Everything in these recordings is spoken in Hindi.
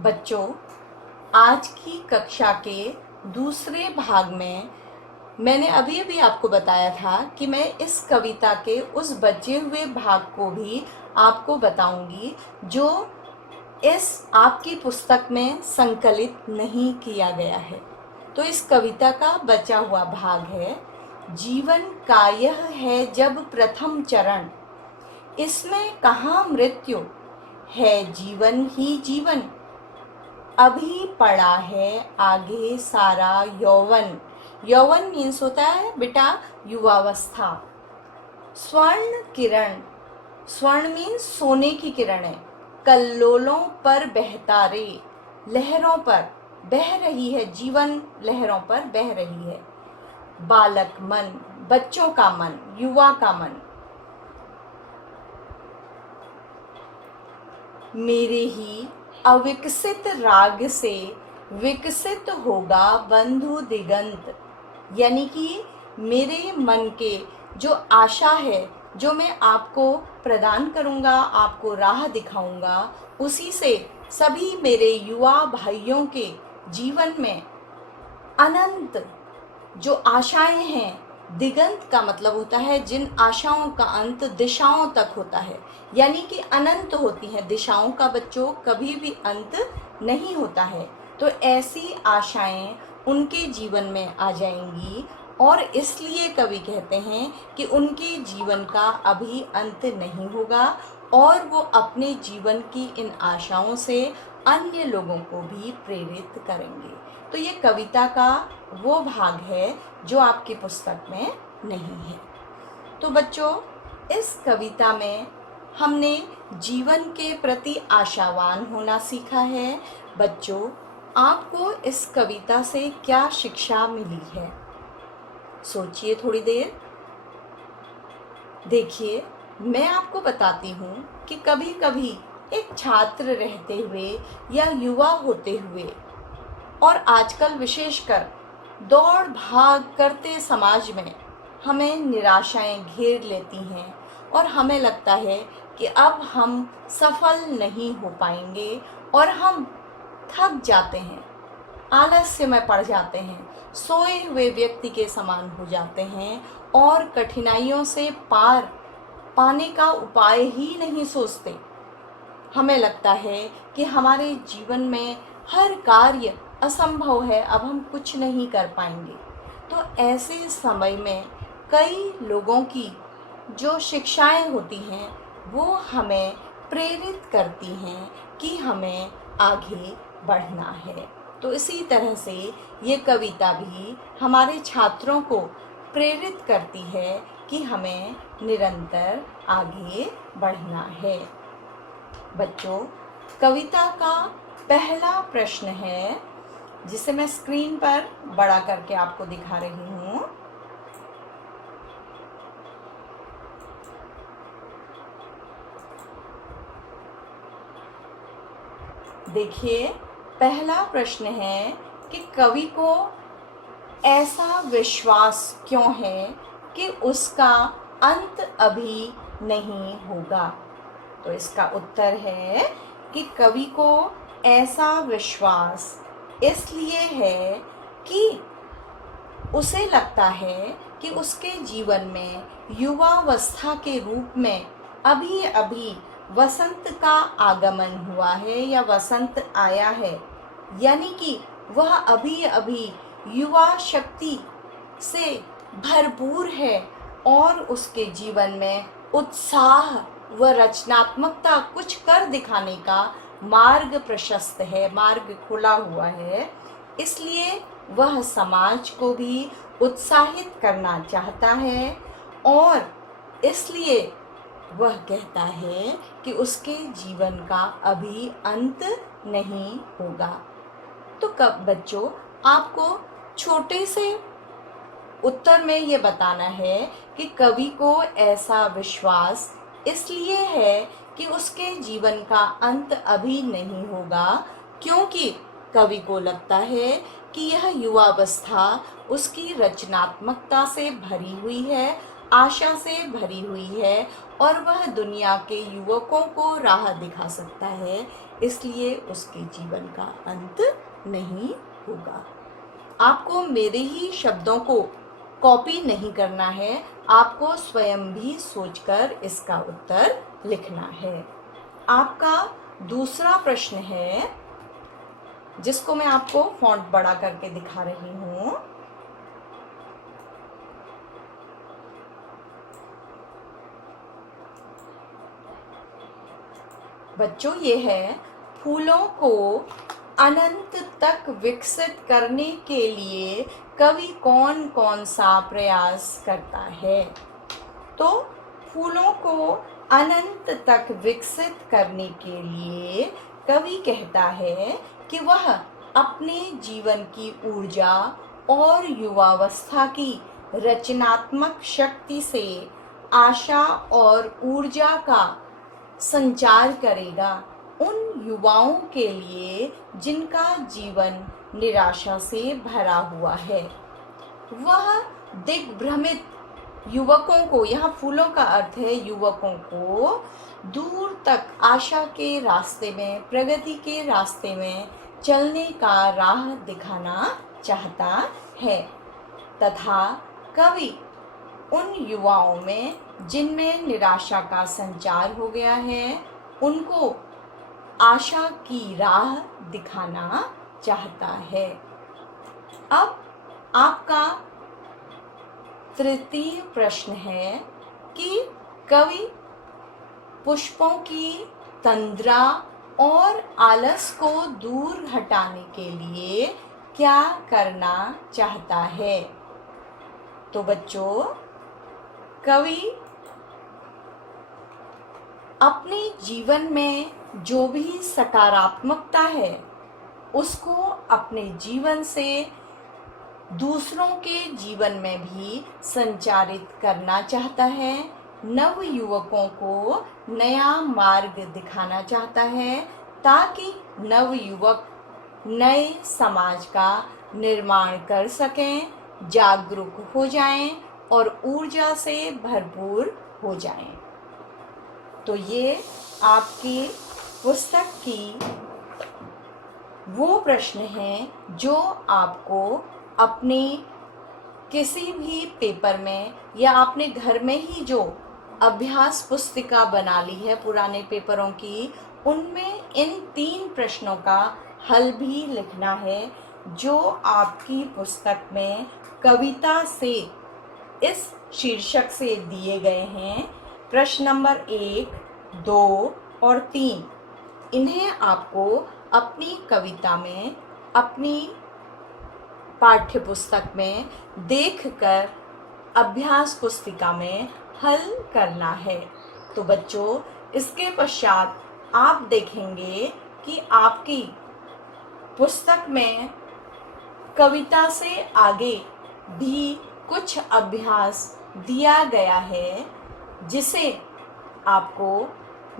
बच्चों, आज की कक्षा के दूसरे भाग में मैंने अभी अभी आपको बताया था कि मैं इस कविता के उस बचे हुए भाग को भी आपको बताऊंगी जो इस आपकी पुस्तक में संकलित नहीं किया गया है। तो इस कविता का बचा हुआ भाग है, जीवन का यह है जब प्रथम चरण, इसमें कहाँ मृत्यु है जीवन ही जीवन, अभी पड़ा है आगे सारा यौवन। यौवन मीन्स होता है बेटा युवावस्था। स्वर्ण किरण, स्वर्ण मीन्स सोने की किरण है, कल्लोलों पर बहता रे, लहरों पर बह रही है, जीवन लहरों पर बह रही है। बालक मन, बच्चों का मन, युवा का मन, मेरे ही अविकसित राग से विकसित होगा बंधु दिगंत। यानी कि मेरे मन के जो आशा है, जो मैं आपको प्रदान करूँगा, आपको राह दिखाऊंगा, उसी से सभी मेरे युवा भाइयों के जीवन में अनंत जो आशाएं हैं, दिगंत का मतलब होता है जिन आशाओं का अंत दिशाओं तक होता है, यानी कि अनंत होती हैं दिशाओं का, बच्चों कभी भी अंत नहीं होता है। तो ऐसी आशाएं उनके जीवन में आ जाएंगी और इसलिए कवि कहते हैं कि उनके जीवन का अभी अंत नहीं होगा और वो अपने जीवन की इन आशाओं से अन्य लोगों को भी प्रेरित करेंगे। तो ये कविता का वो भाग है जो आपकी पुस्तक में नहीं है। तो बच्चों, इस कविता में हमने जीवन के प्रति आशावान होना सीखा है। बच्चों, आपको इस कविता से क्या शिक्षा मिली है? सोचिए थोड़ी देर। देखिए, मैं आपको बताती हूँ कि कभी कभी एक छात्र रहते हुए या युवा होते हुए और आजकल विशेषकर दौड़ भाग करते समाज में हमें निराशाएं घेर लेती हैं और हमें लगता है कि अब हम सफल नहीं हो पाएंगे और हम थक जाते हैं, आलस्य में पड़ जाते हैं, सोए हुए व्यक्ति के समान हो जाते हैं और कठिनाइयों से पार पाने का उपाय ही नहीं सोचते। हमें लगता है कि हमारे जीवन में हर कार्य असंभव है, अब हम कुछ नहीं कर पाएंगे। तो ऐसे समय में कई लोगों की जो शिक्षाएं होती हैं वो हमें प्रेरित करती हैं कि हमें आगे बढ़ना है। तो इसी तरह से ये कविता भी हमारे छात्रों को प्रेरित करती है कि हमें निरंतर आगे बढ़ना है। बच्चों, कविता का पहला प्रश्न है जिसे मैं स्क्रीन पर बड़ा करके आपको दिखा रही हूँ। देखिए, पहला प्रश्न है कि कवि को ऐसा विश्वास क्यों है कि उसका अंत अभी नहीं होगा? तो इसका उत्तर है कि कवि को ऐसा विश्वास इसलिए है कि उसे लगता है कि उसके जीवन में युवावस्था के रूप में अभी अभी वसंत का आगमन हुआ है या वसंत आया है, यानी कि वह अभी अभी युवा शक्ति से भरपूर है और उसके जीवन में उत्साह व रचनात्मकता, कुछ कर दिखाने का मार्ग प्रशस्त है, मार्ग खुला हुआ है। इसलिए वह समाज को भी उत्साहित करना चाहता है और इसलिए वह कहता है कि उसके जीवन का अभी अंत नहीं होगा। तो कब बच्चों, आपको छोटे से उत्तर में ये बताना है कि कवि को ऐसा विश्वास इसलिए है कि उसके जीवन का अंत अभी नहीं होगा क्योंकि कवि को लगता है कि यह युवावस्था उसकी रचनात्मकता से भरी हुई है आशा से भरी हुई है और वह दुनिया के युवकों को राह दिखा सकता है, इसलिए उसके जीवन का अंत नहीं होगा। आपको मेरे ही शब्दों को कॉपी नहीं करना है, आपको स्वयं भी सोचकर इसका उत्तर लिखना है। आपका दूसरा प्रश्न है, जिसको मैं आपको फॉन्ट बड़ा करके दिखा रही हूँ। बच्चों, ये है, फूलों को अनंत तक विकसित करने के लिए कवि कौन कौन सा प्रयास करता है। तो फूलों को अनंत तक विकसित करने के लिए कवि कहता है कि वह अपने जीवन की ऊर्जा और युवावस्था की रचनात्मक शक्ति से आशा और ऊर्जा का संचार करेगा उन युवाओं के लिए जिनका जीवन निराशा से भरा हुआ है। वह दिग्भ्रमित युवकों को, यहाँ फूलों का अर्थ है युवकों को, दूर तक आशा के रास्ते में, प्रगति के रास्ते में चलने का राह दिखाना चाहता है तथा कवि उन युवाओं में जिनमें निराशा का संचार हो गया है उनको आशा की राह दिखाना चाहता है। अब आपका तृतीय प्रश्न है कि कवि पुष्पों की तंद्रा और आलस को दूर हटाने के लिए क्या करना चाहता है। तो बच्चों, कवि अपने जीवन में जो भी सकारात्मकता है उसको अपने जीवन से दूसरों के जीवन में भी संचारित करना चाहता है, नव युवकों को नया मार्ग दिखाना चाहता है ताकि नव युवक नए समाज का निर्माण कर सकें, जागरूक हो जाएं और ऊर्जा से भरपूर हो जाएं। तो ये आपकी पुस्तक की वो प्रश्न हैं जो आपको अपने किसी भी पेपर में या आपने घर में ही जो अभ्यास पुस्तिका बना ली है पुराने पेपरों की, उनमें इन 3 प्रश्नों का हल भी लिखना है जो आपकी पुस्तक में कविता से इस शीर्षक से दिए गए हैं। प्रश्न नंबर 1, 2 और 3, इन्हें आपको अपनी कविता में, अपनी पाठ्य पुस्तक में देखकर अभ्यास पुस्तिका में हल करना है। तो बच्चों, इसके पश्चात आप देखेंगे कि आपकी पुस्तक में कविता से आगे भी कुछ अभ्यास दिया गया है जिसे आपको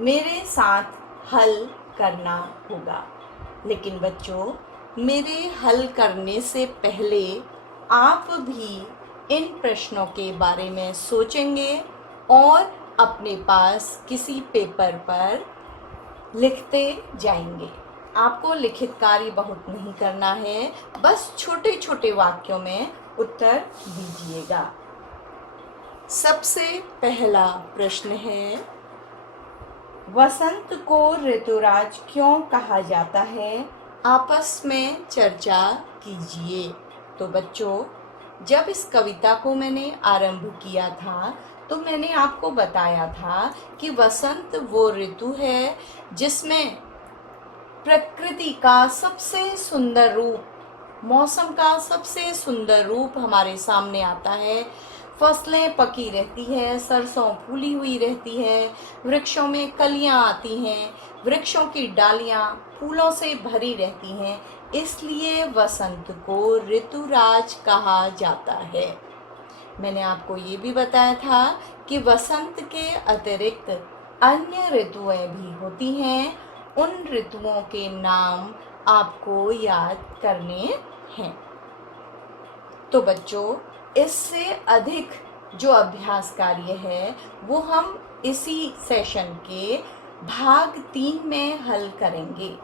मेरे साथ हल करना होगा। लेकिन बच्चों, मेरे हल करने से पहले आप भी इन प्रश्नों के बारे में सोचेंगे और अपने पास किसी पेपर पर लिखते जाएंगे। आपको लिखित कार्य बहुत नहीं करना है, बस छोटे छोटे वाक्यों में उत्तर दीजिएगा। सबसे पहला प्रश्न है, वसंत को ऋतुराज क्यों कहा जाता है? आपस में चर्चा कीजिए। तो बच्चों, जब इस कविता को मैंने आरंभ किया था तो मैंने आपको बताया था कि वसंत वो ऋतु है जिसमें प्रकृति का सबसे सुंदर रूप, मौसम का सबसे सुंदर रूप हमारे सामने आता है। फसलें पकी रहती है, सरसों फूली हुई रहती है, वृक्षों में कलियां आती हैं, वृक्षों की डालियां फूलों से भरी रहती हैं, इसलिए वसंत को ऋतुराज कहा जाता है। मैंने आपको ये भी बताया था कि वसंत के अतिरिक्त अन्य ऋतुएं भी होती हैं, उन ऋतुओं के नाम आपको याद करने हैं। तो बच्चों, इससे अधिक जो अभ्यास कार्य है वो हम इसी सेशन के भाग 3 में हल करेंगे।